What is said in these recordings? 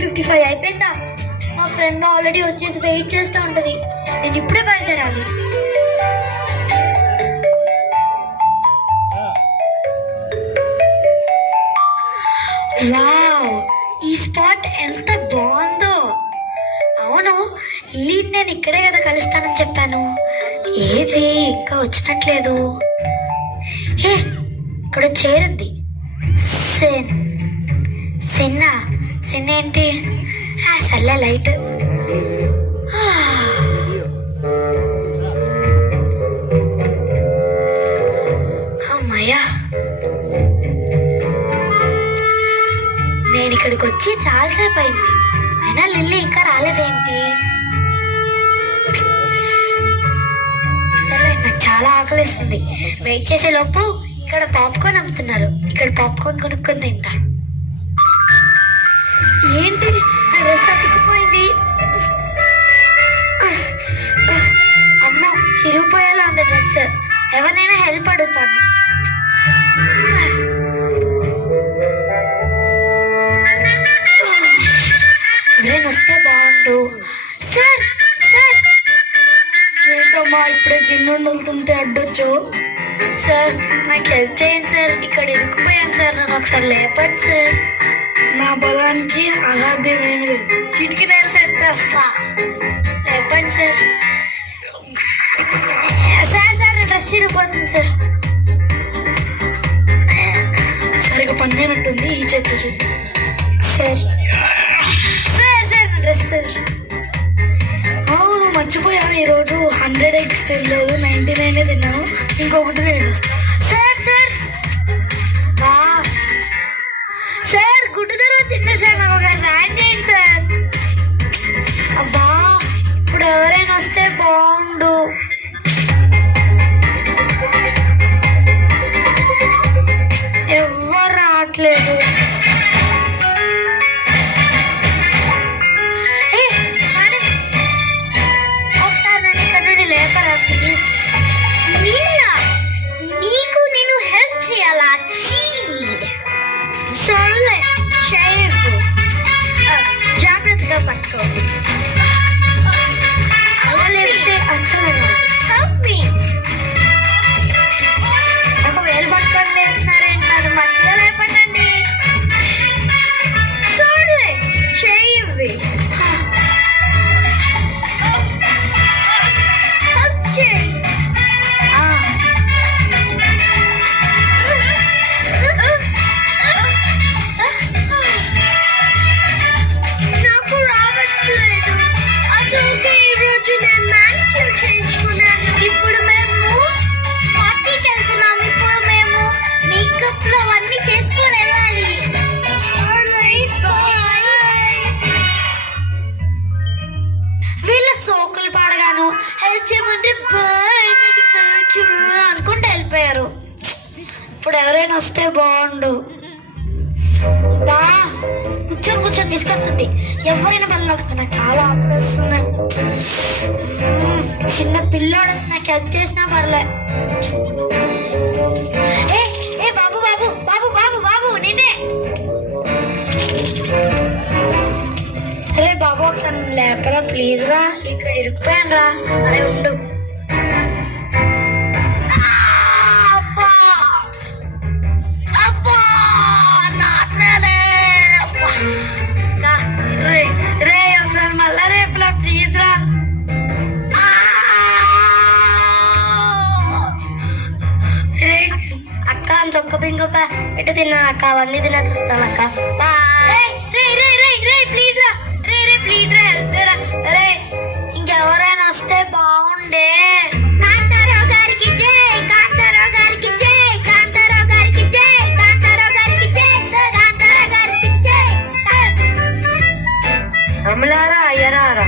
3:55 అయిపోయిందా? మా friend already వచ్చేసి వెయిట్ చేస్తూ ఉంటుంది. నేను ఇప్పుడే బయలుదేరాలి. వావ్, ఈ స్పాట్ ఎంత బాగుందో. అవును, లీడ్ నేను ఇక్కడే కదా కలుస్తానని చెప్పాను. ఏది ఇంకా వచ్చినట్లేదు. ఏ, ఇక్కడ చేరుంది. సెన్ ఏంటి? సర్లే లైట్. అమ్మయ్యా, నేను ఇక్కడికి వచ్చి చాలాసేపు అయింది. అయినా లిల్లీ ఇంకా రాలేదేంటి? సరే, నాకు చాలా ఆకలిస్తుంది. వెయిట్ చేసే లోపు ఇక్కడ పాప్కార్న్ అమ్ముతున్నారు. ఇక్కడ పాప్కార్న్ కొనుక్కొని తింటా. ఏంటి, నా డ్రెస్ అతుక్కుపోయింది. అమ్మో, చిరిగిపోయేలా ఉంది డ్రెస్. ఎవరినైనా హెల్ప్ అడుగుతాను. ఎవరైనా వస్తే బాగుండు. సార్ సార్, ఏంటమ్మా ఇప్పుడే చిన్నుండి వెళ్తుంటే అడ్డొచ్చు? సార్ నాకు హెల్ప్ చేయండి సార్. ఇక్కడ ఇరుక్కుపోయాను సార్, నన్ను ఒకసారి లేపండి సార్. నా బలానికి అసాధ్యం ఏమి లేదు. చిటికి నేలతో ఎత్తేస్తా. లేపండి సార్. సార్ సార్, డ్రెస్ చిరిగిపోతుంది సార్. సరిగా పనినట్టుంది ఈ చేతి. Sir sir sir, dress sir. అవును, మర్చిపోయా. ఈరోజు 100 eggs తినలేదు, 99 తిన్నాను. ఇంకొకటి తినేస్తా. సార్ సార్, సార్ గుడ్డు తర్వాత తింటే సార్ నాకు ఒక సాయం చేయండి సార్. అబ్బా, ఇప్పుడు ఎవరైనా వస్తే బాగుండు. ఎవ్వరు రావట్లేదు. ఒకసారి నన్ను ఇక్కడ నుండి లేపరా ప్లీజ్. నీకు నేను హెల్ప్ చేయాలా? సరేలే, చేయకు. జాగ్రత్తగా పట్టుకో. అలా లేపితే అస్సలు హెల్ప్ మీ. ఒకవేళ పట్టుకొని లేపుతున్నారేంటి? నన్ను మంచిగా లేపండి. సరేలే, చేయవి. హెల్ప్ చేయి. నాకు రావట్లేదు. అసలు ఈరోజు నేను మ్యానిక్యూర్ చేయించుకున్నాను. ఇప్పుడు మేము పార్టీకి వెళ్తున్నాము. ఇప్పుడు మేము మేకప్ లో అవన్నీ చేసుకొని వెళ్ళాలి. వీళ్ళ సోకులు పాడగాను హెల్ప్ చేయమంటే బాయ్ అనుకుంటూ వెళ్ళిపోయారు. ఇప్పుడు ఎవరైనా వస్తే బాగుండు. బా, కూర్చొని తీసుకొస్తుంది. ఎవరైనా పనులు నాకు చాలా ఆకలి వస్తున్నాయి. చిన్న పిల్లోడు వచ్చి నాకు హెల్ప్ చేసినా పర్లే. ఏ ఏ బాబు బాబు బాబు బాబు బాబు, నేనే. అరే బాబు, ఒకసారి లేపరా ప్లీజ్ రా. ఇక్కడ ఇరుక్కుపోయాను రా. అరే ఉండు. ఒకసారి మళ్ళా రేపులా ప్లీజ్ రా. అక్క చొక్క పింకొక ఎటు తిన్నా అక్క, అవన్నీ తినేసి వస్తాను అక్క. ప్లీజ్ రా, ప్లీజ్ రా, హెల్ప్ రా. రే, ఇంకెవరైనా వస్తే బాగుండే. కాంతారావు గారికి జై, కాంతారావు గారికి జై, కాంతారావు గారికి జై, కాంతారావు గారికి జై, కాంతారావు గారికి జై. అమలారా అయ్యరారా,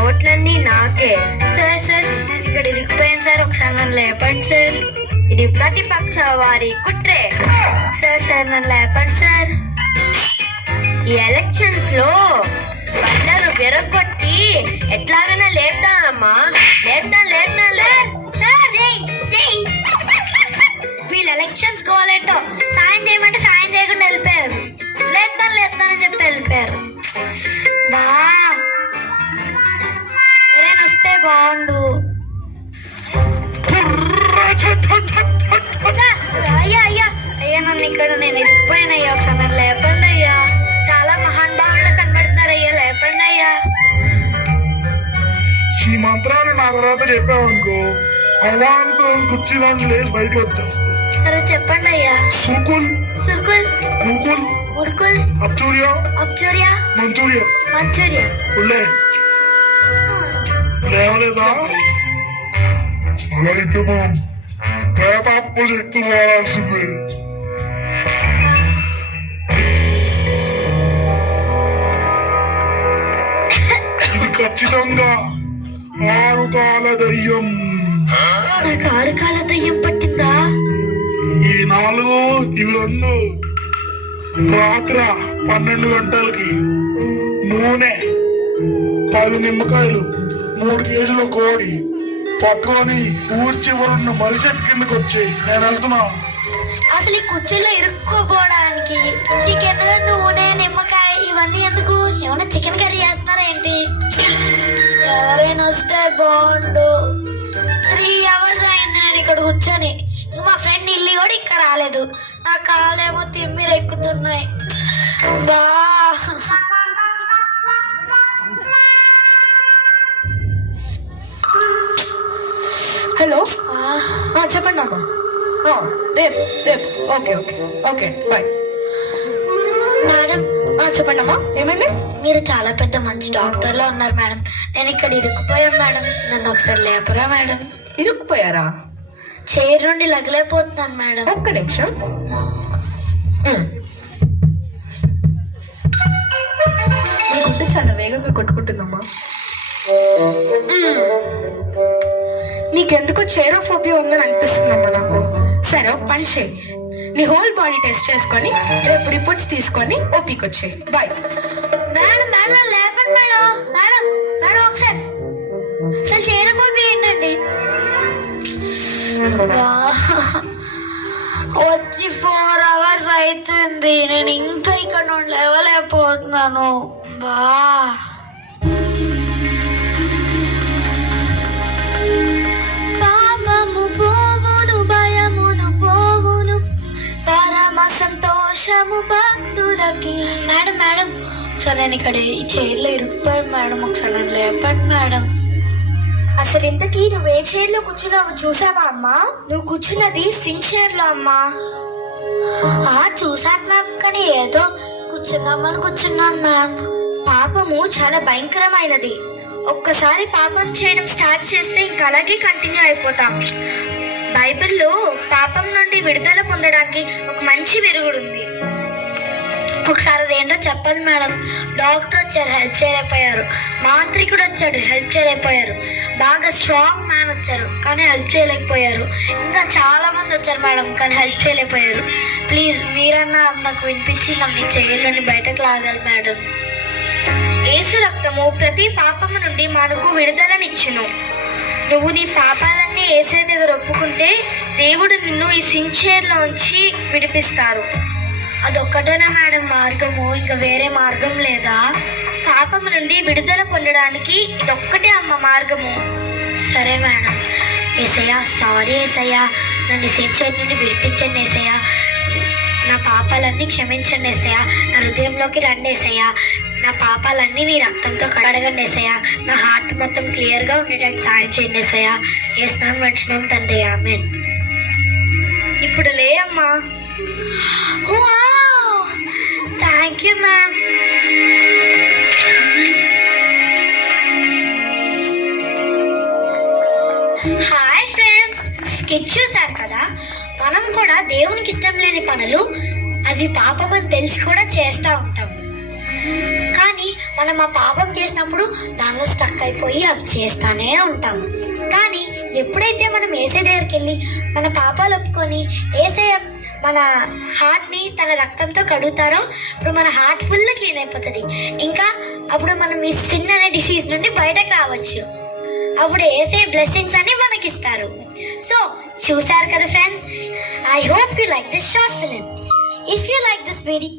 ఓట్లన్నీ నాకే. సార్ సార్, ఇక్కడ ఇరిగిపోయాను సార్. ఒకసారి నన్ను లేపండి సార్. ఇది ప్రతిపక్ష వారి కుట్రే. సార్ నన్ను లేపండి సార్. ఈ ఎలక్షన్స్ లో బండలు విరగొట్టి ఎట్లాగైనా లేపుతానమ్మా. లేపుతాను. వీళ్ళు ఎలక్షన్స్ కావాలంటో సాయం చేయమంటే సాయం చేయకుండా వెళ్ళిపోయారు. లేదా లేపుతానని చెప్పి వెళ్ళిపోయారు. బా ఎవరైనా వస్తే బాగుండు. అయ్యా అయ్యా అయ్యా నన్ను ఇక్కడ నేను ఇరుక్కుపోయానయ్యా, ఒకసారి నన్ను లేపండి అయ్యా. చాలా మహానుభావులు కనబడుతున్నారు అయ్యా, లేపండి అయ్యా. ఈ మంత్రాలు నా తర్వాత చెప్పావనుకో అవాంతో కుర్చీలో లేచి బయటకు వచ్చేస్తావు. సరే చెప్పండి అయ్యా. సుకుల్ సుర్కుల్ ముకుల్ ముర్కుల్ అప్చూరియా అప్చూరియా మంచూరియా మంచూరియా. ఉళ్ళే లేవలేదా? అలా అయితే మనం పేప శక్తి వాడాల్సిందే. ఇది ఖచ్చితంగా 6 కాల దయ్యం. నాకు 6 కాల దయ్యం పట్టిందా? ఈ 4 ఇవి 2 రాత్ర 12 గంటలకి నూనె 10 నిమ్మకాయలు 3 కేజీల కోడి పట్టుకొని ఊరి చివరున్న మర్రి చెట్టు కిందకి వచ్చి నేను వెళ్తున్నా. అసలు ఈ కుర్చీలో ఇరుక్కుపోవడానికి చికెన్, నూనె, నిమ్మకాయ ఇవన్నీ ఎందుకు? ఏమన్నా చికెన్ కర్రీ చేస్తున్నారా ఏంటి? ఎవరైనా వస్తే బాగుండు. 3 అవర్స్ అయింది నేను ఇక్కడ కూర్చొని. మా ఫ్రెండ్ ఇల్లు కూడా ఇక్కడ రాలేదు. నా కాలేమో తిమ్మిరి ఎక్కుతున్నాయి. బా హలో చెప్పండి అమ్మా. రేపు రేపు okay okay okay bye. Madam చెప్పండి అమ్మా, ఏమైంది? మీరు చాలా పెద్ద మంచి డాక్టర్లో ఉన్నారు మేడం. నేను ఇక్కడ ఇరుక్కుపోయాను మేడం, నన్ను ఒకసారి లేపరా మేడం. ఇరుక్కుపోయారా? చైర్ నుండి లగలేకపోతున్నాను మేడం. ఒక్క నిమిషం. నీ గుండె చాలా వేగంగా కొట్టుకుంటుందమ్మా. నీకెందుకో చైరోఫోబియా ఉందని అనిపిస్తుందమ్మా నాకు. సరే ఒక పని చేయి, నీ హోల్ బాడీ టెస్ట్ చేసుకొని రేపు రిపోర్ట్స్ తీసుకొని ఓపీకి వచ్చేయి. బాయ్. మేడం మేడం లేపండి మేడం. మేడం మేడం ఒకసారి అసలు చైరోఫోబియా ఏంటండి? వచ్చి 4 అవర్స్ అవుతుంది, నేను ఇంకా ఇక్కడ నుండి లేవలేకపోతున్నాను. బా పాపము పోవును, భయమును పోవును, పరమ సంతోషము భక్తులకి. మేడం మేడం ఒకసారి నేను ఇక్కడ ఈ చైర్లో ఇరుక్కుపోయాను మేడం, ఒకసారి నన్ను లేపండి మేడం. అసలు ఇంతకీ నువ్వు ఏ చైర్లో కూర్చున్నావు చూసావా అమ్మా? నువ్వు కూర్చున్నది సింక్ చైర్లో అమ్మా. చూసాను మ్యామ్, కానీ ఏదో కూర్చున్నాను మ్యామ్. పాపము చాలా భయంకరమైనది. ఒక్కసారి పాపం చేయడం స్టార్ట్ చేస్తే ఇంకా అలాగే కంటిన్యూ అయిపోతాం. బైబిల్లో పాపం నుండి విడుదల పొందడానికి ఒక మంచి విరుగుడు ఉంది. ఒకసారి అదేంటో చెప్పండి మేడం. డాక్టర్ వచ్చారు, హెల్ప్ చేయలేకపోయారు. మాంత్రికుడు వచ్చాడు, హెల్ప్ చేయలేకపోయారు. బాగా స్ట్రాంగ్ మ్యాన్ వచ్చారు, కానీ హెల్ప్ చేయలేకపోయారు. ఇంకా చాలా మంది వచ్చారు మేడం, కానీ హెల్ప్ చేయలేకపోయారు. ప్లీజ్ మీరన్నా నాకు వినిపించి నన్ను చైర్లోని బయటకు లాగాలి మేడం. యేసు రక్తము ప్రతి పాపము నుండి మనకు విడుదలనిచ్చును. నువ్వు నీ పాపాలన్నీ యేసే దగ్గర ఒప్పుకుంటే దేవుడు నిన్ను ఈ సింక్ చైర్లోంచి విడిపిస్తారు. అదొక్కటేనా మేడం మార్గము? ఇంకా వేరే మార్గం లేదా? పాపము నుండి విడుదల పొందడానికి ఇదొక్కటే అమ్మ మార్గము. సరే మేడం. ఏసయ్యా సారీ ఏసయ్యా, నన్ను సింక్ చైర్ నుండి విడిపించండి ఏసయ్యా. నా పాపాలన్నీ క్షమించండి ఏసయ్యా. నా హృదయంలోకి రండి ఏసయ్యా. నా పాపాలన్నీ నీ రక్తంతో కడగండి ఏసయ్యా. నా హార్ట్ మొత్తం క్లియర్గా ఉండేటట్టు సాయం చేయండి ఏసయ్యా. ఏసునామమున వేడుచున్నాను తండ్రి, ఆమేన్. ఇప్పుడు లే అమ్మా. Thank you ma'am. Hi friends, skit చూసారు కదా. మనం కూడా దేవునికి ఇష్టం లేని పనులు, అవి పాపం అని తెలిసి కూడా చేస్తూ ఉంటాము. కానీ మనం ఆ పాపం చేసినప్పుడు దానిలో స్టక్ అయిపోయి అవి చేస్తానే ఉంటాము. కానీ ఎప్పుడైతే మనం ఏసే దగ్గరికి వెళ్ళి మన పాపాలు ఒప్పుకొని ఏసయ్య మన హార్ట్ని తన రక్తంతో కడుగుతారో అప్పుడు మన హార్ట్ ఫుల్ క్లీన్ అయిపోతుంది. ఇంకా అప్పుడు మనం ఈ సిన్ అనే డిసీజ్ నుండి బయటకు రావచ్చు. అప్పుడు ఏసే బ్లెస్సింగ్స్ అన్ని మనకి ఇస్తారు. సో చూసారు కదా friends, I hope you like this short film. If you like this video